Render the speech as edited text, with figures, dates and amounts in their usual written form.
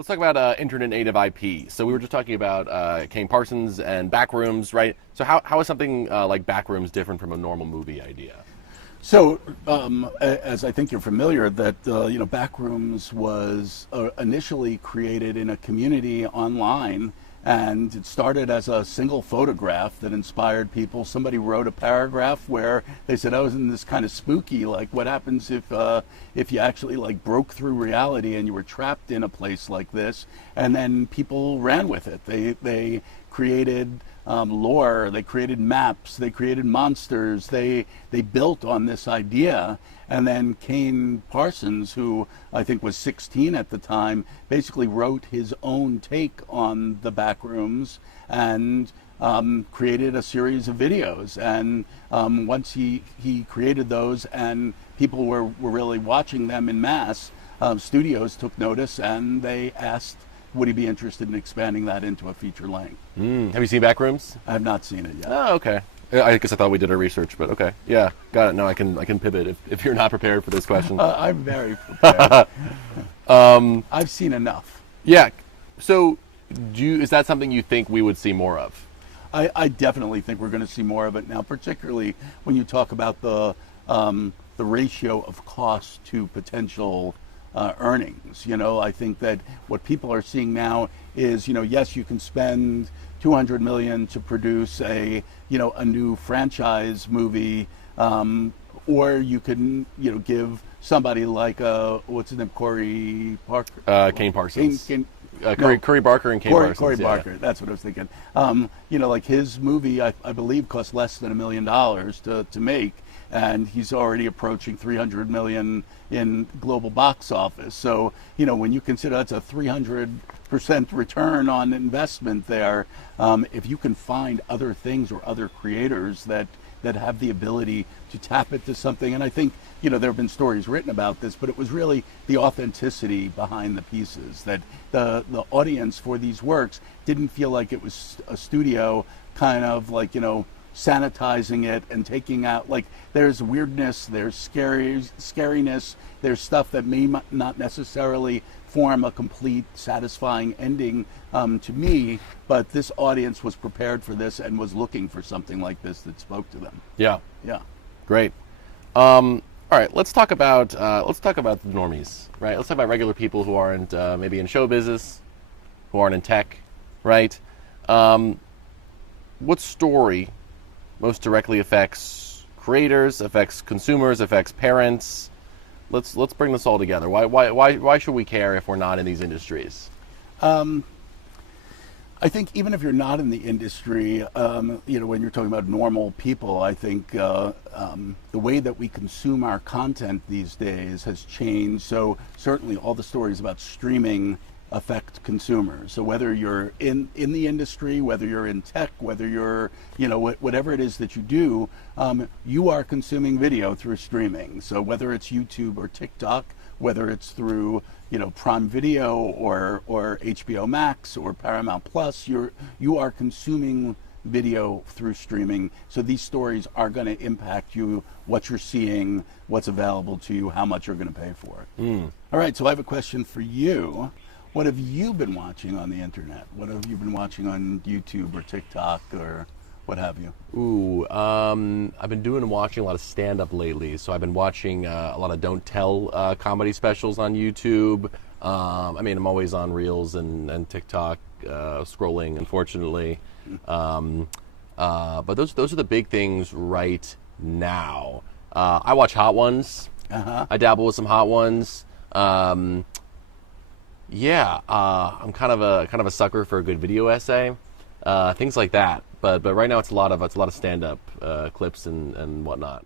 Let's talk about internet native IP. So we were just talking about Kane Parsons and Backrooms, right? So how is something like Backrooms different from a normal movie idea? So, as I think you're familiar, that Backrooms was initially created in a community online, and it started as a single photograph that inspired people. Somebody wrote a paragraph where they said, "Oh, isn't this kind of spooky? Like, what happens if you actually like broke through reality and you were trapped in a place like this?" And then people ran with it. They created lore, they created maps, they created monsters, they built on this idea. And then Kane Parsons, who I think was 16 at the time, basically wrote his own take on the Backrooms and created a series of videos. And once he created those and people were really watching them in mass, studios took notice and they asked, would he be interested in expanding that into a feature length? Have you seen Backrooms? I have not seen it yet. Oh, okay. I guess I thought we did our research, but okay. Yeah, got it. No, I can pivot if you're not prepared for this question. I'm very prepared. I've seen enough. Yeah. So, is that something you think we would see more of? I definitely think we're going to see more of it now, particularly when you talk about the ratio of cost to potential earnings. I think that what people are seeing now is, yes, you can spend $200 million to produce a new franchise movie, or you can, give somebody like what's his name, Corey Parker, Kane Parsons, Curry Barker and Kane Parsons. Corey yeah. Barker, that's what I was thinking. Like his movie, I believe, cost less than $1 million to make. And he's already approaching 300 million in global box office. So, when you consider that's a 300% return on investment there, if you can find other things or other creators that have the ability to tap into something, and I think, there have been stories written about this, but it was really the authenticity behind the pieces, that the audience for these works didn't feel like it was a studio kind of like, sanitizing it and taking out, like, there's weirdness, there's scariness, there's stuff that may not necessarily form a complete satisfying ending to me, but this audience was prepared for this and was looking for something like this that spoke to them. Yeah. Great. All right, let's talk about the normies, right? Let's talk about regular people who aren't maybe in show business, who aren't in tech, right? What story most directly affects creators, affects consumers, affects parents? Let's bring this all together. Why should we care if we're not in these industries? I think even if you're not in the industry, when you're talking about normal people, I think the way that we consume our content these days has changed. So certainly all the stories about streaming affect consumers. So whether you're in the industry, whether you're in tech, whether you're, whatever it is that you do, you are consuming video through streaming. So whether it's YouTube or TikTok, whether it's through, Prime Video or HBO Max or Paramount Plus, you are consuming video through streaming. So these stories are going to impact you, what you're seeing, what's available to you, how much you're going to pay for it. All right, so I have a question for you. What have you been watching on the internet? What have you been watching on YouTube or TikTok or what have you? I've been watching a lot of stand-up lately. So I've been watching a lot of Don't Tell comedy specials on YouTube. I'm always on Reels and TikTok scrolling, unfortunately. But those are the big things right now. I watch Hot Ones. I dabble with some Hot Ones. I'm kind of a sucker for a good video essay, things like that. But right now it's a lot of stand-up clips and whatnot.